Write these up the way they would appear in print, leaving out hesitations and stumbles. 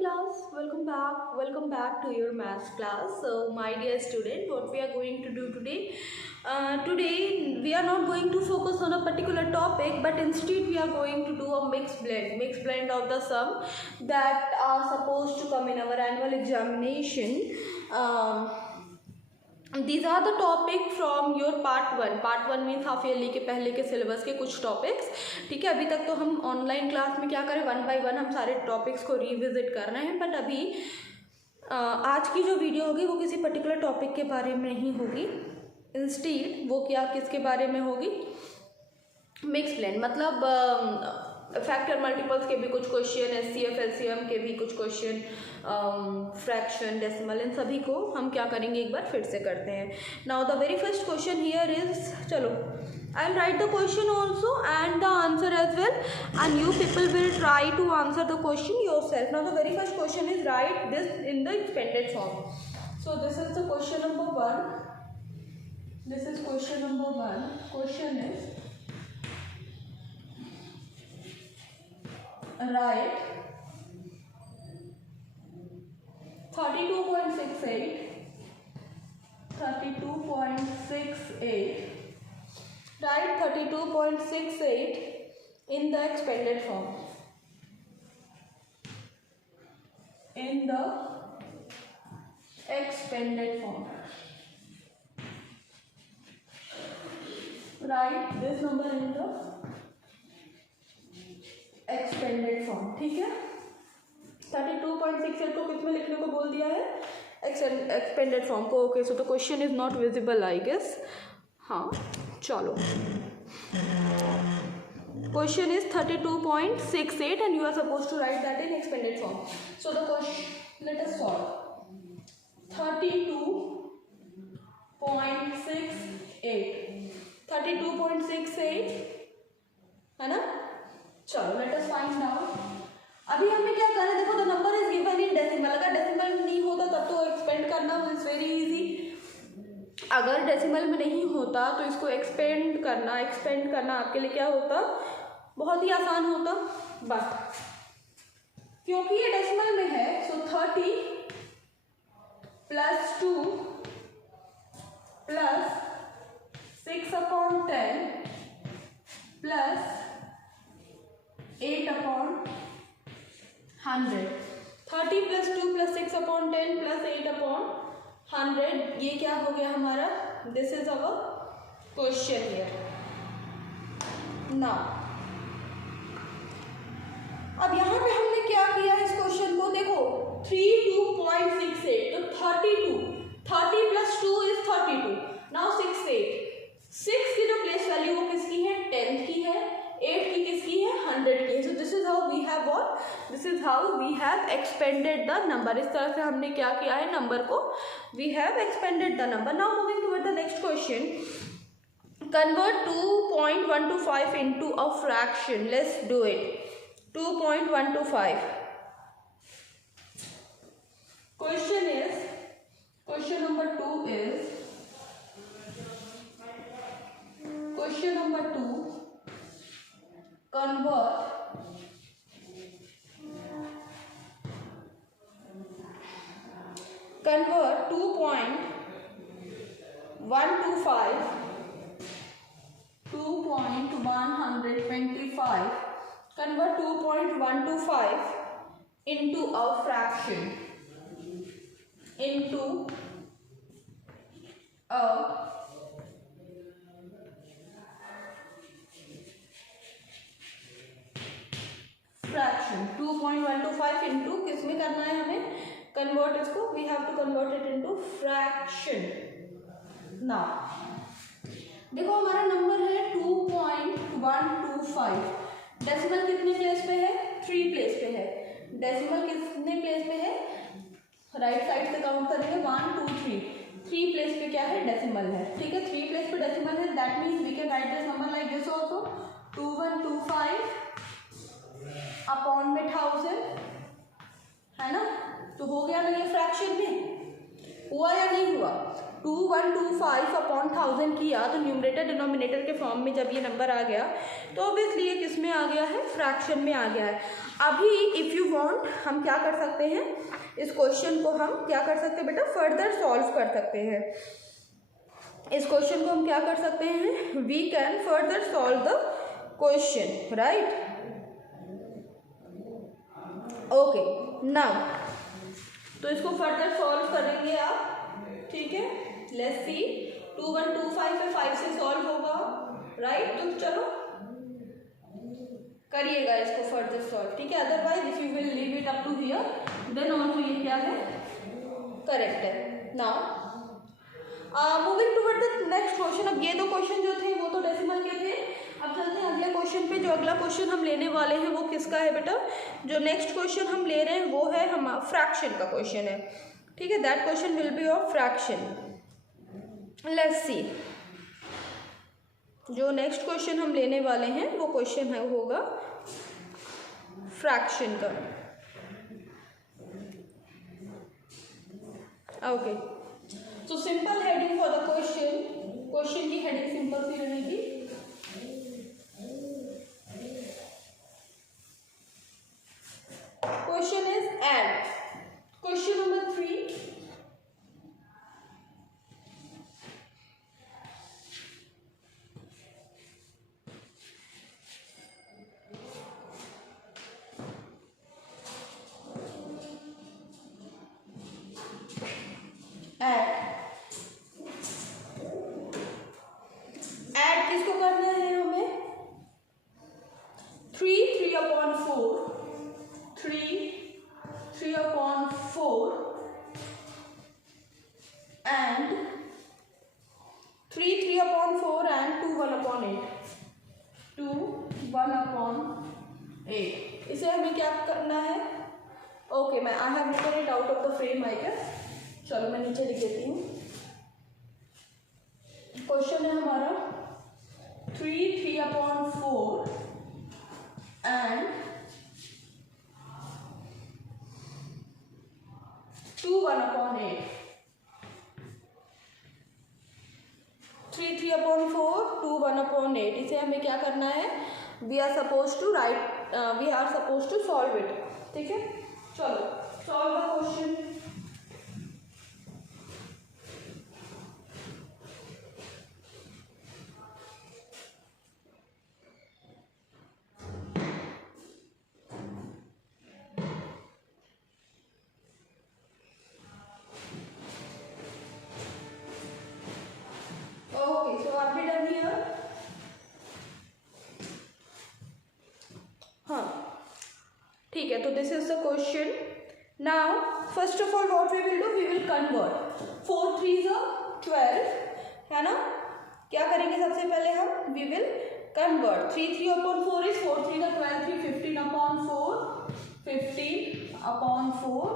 class, welcome back to your maths class. So my dear student, what we are going to do today, today we are not going to focus on a particular topic, but instead we are going to do a mixed blend of the sum that are supposed to come in our annual examination. These are the topic from your part one means half yearly के पहले के syllabus के कुछ topics. ठीक है, अभी तक तो हम ऑनलाइन क्लास में क्या करें, वन बाय वन हम सारे टॉपिक्स को रिविजिट कर रहे हैं. बट अभी आज की जो वीडियो होगी वो किसी पर्टिकुलर टॉपिक के बारे में नहीं होगी. इंस्टीड वो क्या किसके बारे में होगी, मिक्स ब्लेंड, मतलब फैक्टर मल्टीपल्स के भी कुछ क्वेश्चन, एचसीएफ एलसीएम के भी कुछ क्वेश्चन, फ्रैक्शन, डेसिमल, इन सभी को हम क्या करेंगे एक बार फिर से करते हैं. Now the very first question here is, चलो I will write the question also and the answer as well and you people will try to answer the question yourself. Now the very first question is write this in the expanded form. So this is the question number one. This is question number one. Question is write 32.68 write 32.68 in the expanded form. In the expanded form write this number in the expanded form. ठीक है, 32.68 को किस में लिखने को बोल दिया है, एक्सपेंडेड फॉर्म को. Okay, so the question is not visible I guess. हाँ चलो, question is 32.68 and you are suppose to write that in expanded form. So the question, let us solve. 32.68 है ना. चलो लेट अस फाइंड आउट. अभी हमने क्या करना है, देखो the number is given in decimal. अगर डेसिमल में नहीं होता तब तो एक्सपेंड करना इज वेरी इजी. अगर डेसिमल में नहीं होता तो इसको एक्सपेंड करना आपके लिए क्या होता, बहुत ही आसान होता. बट क्योंकि ये डेसिमल में है, सो 30 + 2 + 6/10 + 8/100. 30 + 2 + 6/10 + 8/100, ये क्या हो गया हमारा, this is our question here. Now अब यहाँ पे हमने क्या किया इस क्वेश्चन को, देखो 32.68 तो 30 + 2 इज 32. नाउ 6 की जो प्लेस वैल्यू वो किसकी है, 10 की है. 8 की किसकी है, 100 की है. So this is how we have expanded the number. इस तरह से हमने क्या किया है, नंबर को we have expanded the number. Now moving toward the next question. Convert 2.125 into a fraction. Let's do it. 2.125. Question number 2 is question number 2. Convert 2.125 convert 2.125 into a fraction, into a fraction. 2.125 into किस में करना है हमें, convert इसको, we have to convert it into fraction. Now देखो हमारा number है 2.125. Decimal कितने प्लेस पे है, 3 प्लेस पे है. डेसिमल कितने प्लेस पे है, राइट साइड से काउंट करेंगे 1 2 3. 3 प्लेस पे क्या है, डेसिमल है. ठीक है, 3 प्लेस पे डेसिमल है. That means we can write this number like this also. 2125 upon में 1000 है ना. तो हो गया ना ये फ्रैक्शन में, हुआ या नहीं हुआ, 2125 अपॉन 1000 किया तो न्यूमरेटर डिनोमिनेटर के फॉर्म में जब ये नंबर आ गया तो ऑब्वियसली ये किस में आ गया है, फ्रैक्शन में आ गया है। अभी इफ़ यू वांट हम क्या कर सकते हैं, इस क्वेश्चन को हम क्या कर सकते हैं बेटा, फर्दर सॉल्व कर सकते हैं। इस क्वेश्चन को हम क्या कर सकते हैं, we can further solve the question, right. Okay, now तो इसको फर्दर सॉल्व करेंगे आप, ठीक है। लेट्स सी 2125 पे 5 से सॉल्व होगा, राइट। तो चलो करिएगा इसको फर्दर सॉल्व, ठीक है। Otherwise if you will leave it up to here then also ये क्या है, करेक्ट है। Now moving toward the next question. अब ये दो क्वेश्चन जो थे वो तो डेसिमल के थे। अब चलते हैं अगले क्वेश्चन पे। जो अगला क्वेश्चन हम लेने वाले हैं वो किसका है बेटा, जो नेक्स्ट क्वेश्चन हम ले रहे हैं वो है हम फ्रैक्शन का क्वेश्चन है, ठीक है। That question will be of fraction. Let's see, जो नेक्स्ट क्वेश्चन हम लेने वाले हैं वो क्वेश्चन है होगा फ्रैक्शन का। ओके, तो simple heading for the question, question की हेडिंग सिंपल सी रहेगी, question is add. Question number 3, add किसको करना है हमें, 3 upon 4 and 3 upon 4 and 2 1 upon 8। इसे हमें क्या करना है, ओके मैं I have written it out of the frame I guess. चलो मैं नीचे लिख देती हूँ। क्वेश्चन है हमारा 3 upon 4 and 2 1 upon 8। 3 upon 4 2 1 upon 8। इसे हमें क्या करना है, we are suppose to solve it, ठीक है। चलो सॉल्व द क्वेश्चन। ठीक है, तो this is the question. Now first of all what we will do, we will convert 4 3 12 है ना। क्या करेंगे सबसे पहले हम, we will convert 3 upon 4 is 4 3 12 3 15 upon 4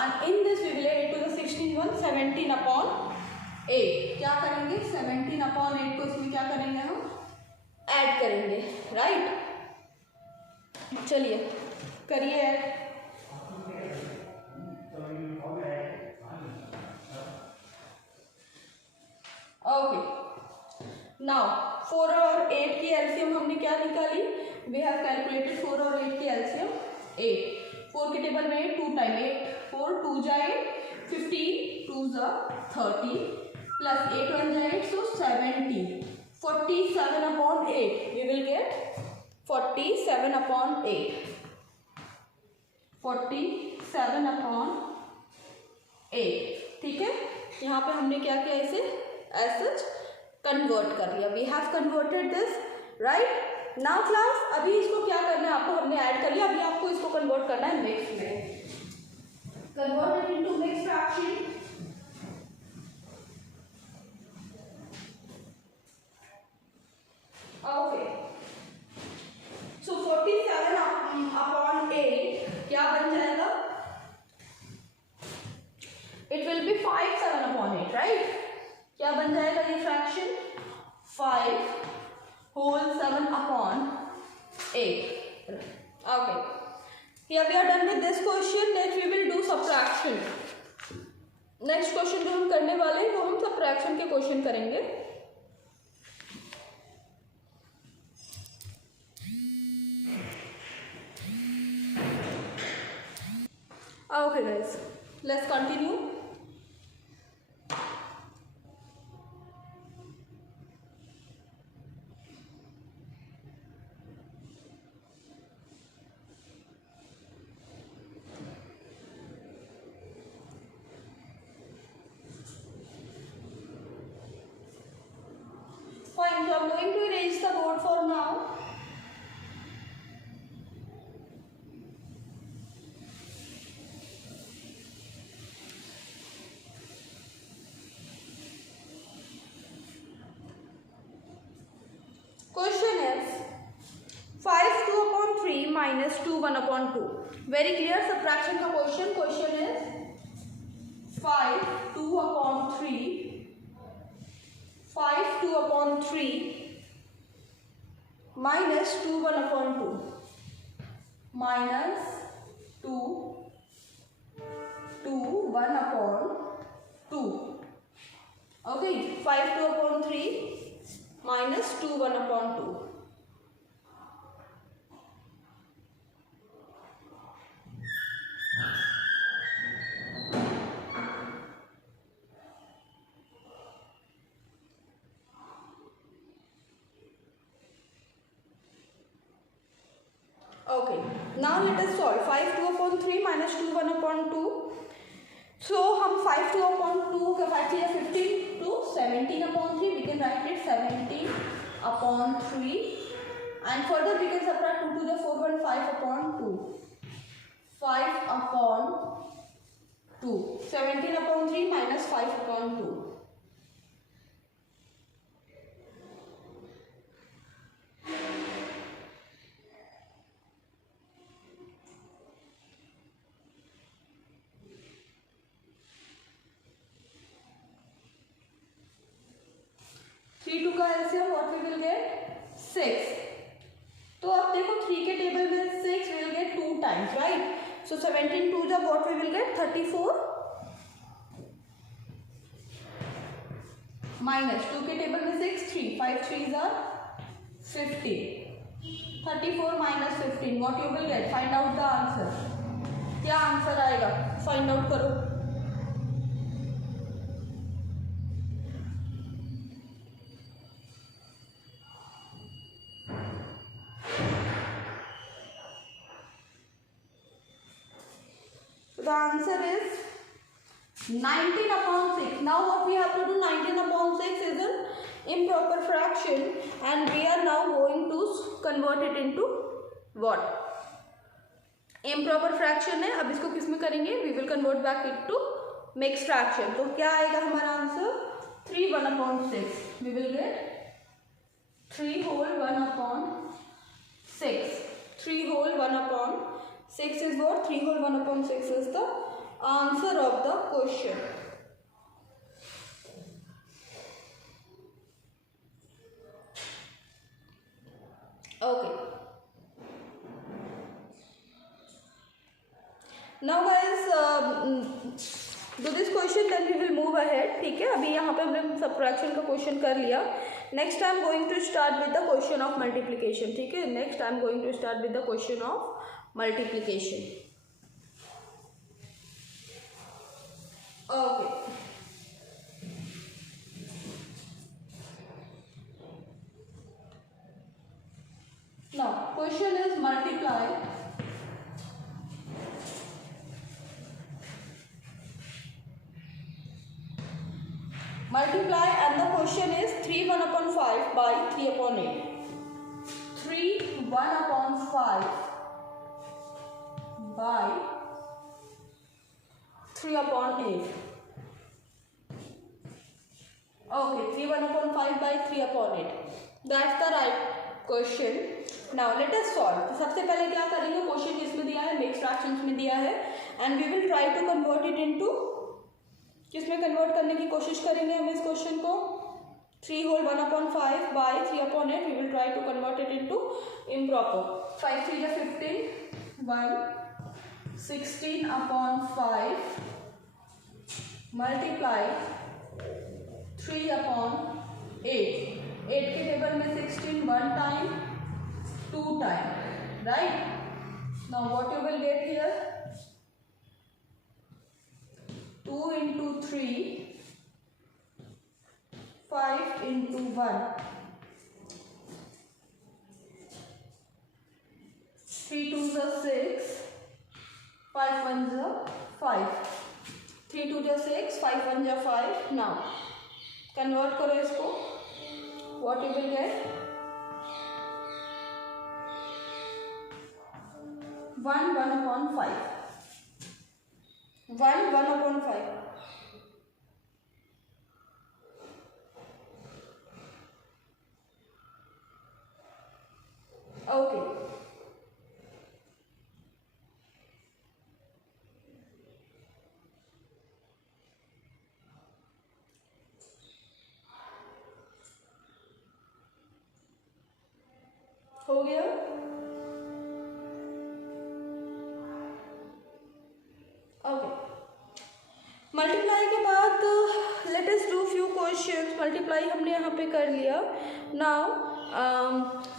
and in this we will add to the 16 1 17 upon 8। क्या करेंगे, 17 अपॉन 8 को इसमें क्या करेंगे हम, ऐड करेंगे, राइट। चलिए करिए ऐड। ओके, नाउ 4 और 8 की एलसीएम हमने क्या निकाली, वी हैव कैलकुलेटेड 4 और 8 की एलसीएम 8। 4 के टेबल में 2 टाइम 8 4 2 जा 8 15 2 जा 30 प्लस 8 1 जा 8 so 70 47 upon 8 we will get 47 upon 8 47 upon 8, ठीक है। यहाँ पे हमने क्या किया, इसे एज सच कन्वर्ट कर लिया, we have converted this, right. Now class अभी इसको क्या करना है, आपको हमने ऐड कर लिया, अभी आपको इसको कन्वर्ट करना है मिक्स में, convert it into mix fraction. Okay, so 47 upon 8 क्या बन जाएगा, it will be 5 7 upon 8, right. क्या बन जाएगा ये fraction, 5 whole 7 upon 8। Okay, here we are done with this question. Next we will do subtraction. Next question जो हम करने वाले हैं वो हम सबट्रैक्शन के क्वेश्चन करेंगे। Okay guys, let's continue. Fine, so I'm going to erase the board for now. Question is 5 2 upon 3 minus 2 1 upon 2. Very clear subtraction का question. Question is 5 2 upon 3 5 2 upon 3 minus 2 1 upon 2 minus 2 2 1 upon 2. Okay, 5 2 upon 3 minus 2 1 upon 2. Okay, now let us solve 5 2 upon 3 minus 2 1 upon 2. So हम 5 2 upon 2 का 5 3 15 to 17 upon 3, we can write it 17 upon 3, and further we can subtract 2 to the 4 1 5 upon 2. 5 upon 2, 17 upon 3 minus 5 upon 2. का LCM what we will get 6. तो अब देखो 3 के table में 6 will get 2 times, right? So 17 2 जब what we will get 34 minus 2 के table में 6 3 5 3 are 15. 34 minus 15 what you will get? Find out the answer. क्या आंसर आएगा? फाइंड आउट करो. The answer is 19 upon 6. Now what we have to do, 19 upon 6 is an improper fraction and we are now going to convert it into what? Improper fraction है. अब इसको किस में करेंगे? We will convert back it to mixed fraction. तो क्या आएगा हमारा answer? 3 1 upon 6. We will get 3 whole 1 upon 6. 3 whole 1 upon 6 is what? 3 whole 1 upon 6 is the answer of the question. Okay. Now guys, do this question then we will move ahead. ठीक है, अभी यहाँ पे हमने subtraction का question कर लिया. Next I am going to start with the question of multiplication. ठीक है, next I am going to start with the question of multiplication. Okay. Now question is multiply and the question is 3 1 upon 5 by 3 upon 8. 3 1 upon 5 by 3 upon 8. Okay, 3 1 upon 5 by 3 upon 8. That's the right question. Now let us solve. तो सबसे पहले क्या करेंगे? Question किसमें दिया है? Mixed fractions में दिया है and we will try to convert it into, किसमें कन्वर्ट करने की कोशिश करेंगे हम इस क्वेश्चन को? 3 whole 1 upon 5 by 3 upon 8. We will try to convert it into improper. 5 3 is 15. 1 16 upon 5 multiply 3 upon 8, 8 के टेबल में 16 1 time 2 time, right. Now what you will get here, 2 into 3, 5 into 1, 3 2s are 6, 5 1s are 5, 3 2s are 6, 5 1s are 5. Now convert करो इसको, what you will get, 1 1 upon 5, 1 1 upon 5. Okay. हो गया। Okay, multiply के बाद let us do few questions. Multiply हमने यहाँ पे कर लिया। Now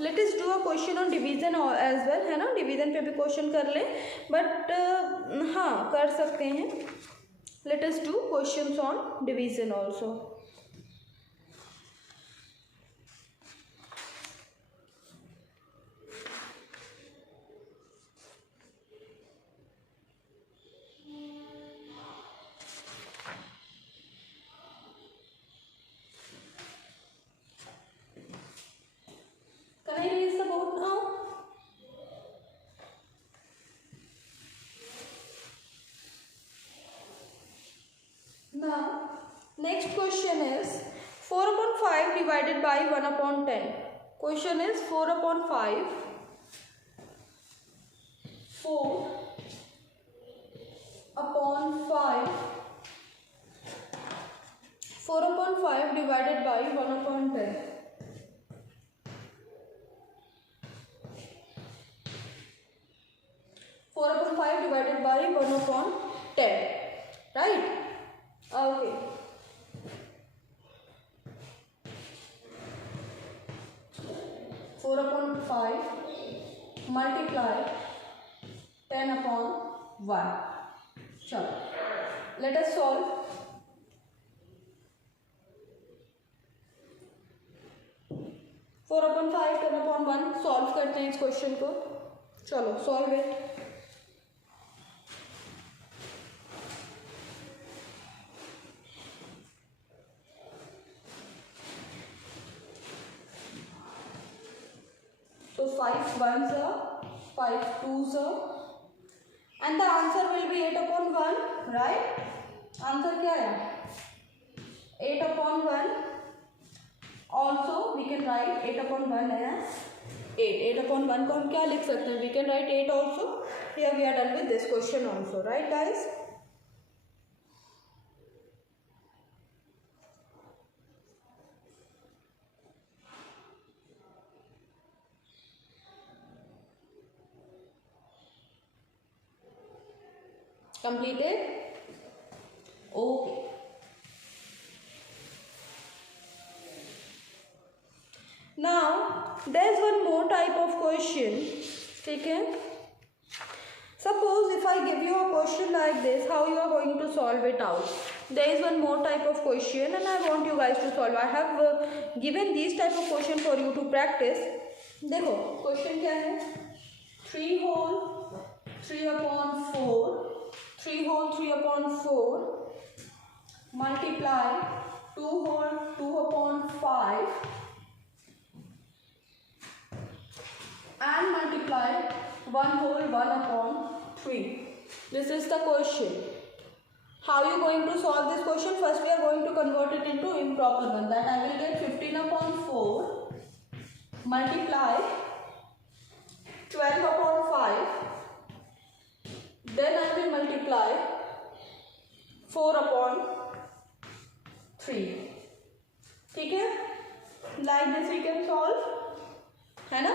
let us do a question on division as well, है ना, डिवीजन पे भी क्वेश्चन कर लें, बट हाँ कर सकते हैं। Late us do questions on division also. Now, next question is 4 upon 5 divided by 1 upon 10. Question is 4 upon 5. 4 upon 5. 4 upon 5 divided by 1 upon 10. Divided by 1 upon 10, right? Okay. Four upon 5 multiply 10 upon 1. चलो, let us solve. Four upon 5 10 upon 1 solve करते हैं इस question को। चलो solve it. So 5 1s are 5 2s are, and the answer will be 8 upon 1, right? Answer क्या है? 8 upon 1. Also we can write 8 upon 1 as 8. 8 upon 1 को हम क्या लिख सकते हैं? We can write 8 also. Here we are done with this question also, right guys? Completed? Okay. Now there is one more type of question. ठीक है? Suppose if I give you a question like this, how you are going to solve it out? There is one more type of question and I want you guys to solve. I have given these type of question for you to practice. देखो question क्या है? 3 whole 3 upon 4, 3 whole 3 upon 4 multiply 2 whole 2 upon 5 and multiply 1 whole 1 upon 3. This is the question. How you going to solve this question? First we are going to convert it into improper one. That I will get 15 upon 4 multiply 12 upon 5. Then I will multiply 4 upon 3. ठीक है? Like this we can solve, है ना?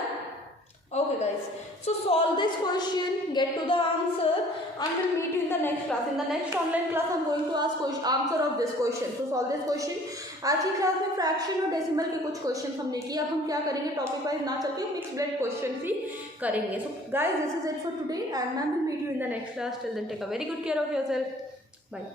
Okay guys, so solve this question, get to the answer, and we'll meet you in the next class. In the next online class I'm going to ask answer of this question. So solve this question. आज की class में fraction और decimal के कुछ question हमने किए. अब हम क्या करेंगे, टॉपिक वाइज ना चल के मिक्स ब्लेड क्वेश्चन ही करेंगे. So guys this is it for today and ma'am will meet you in the next class. Till then take a very good care of yourself. Bye.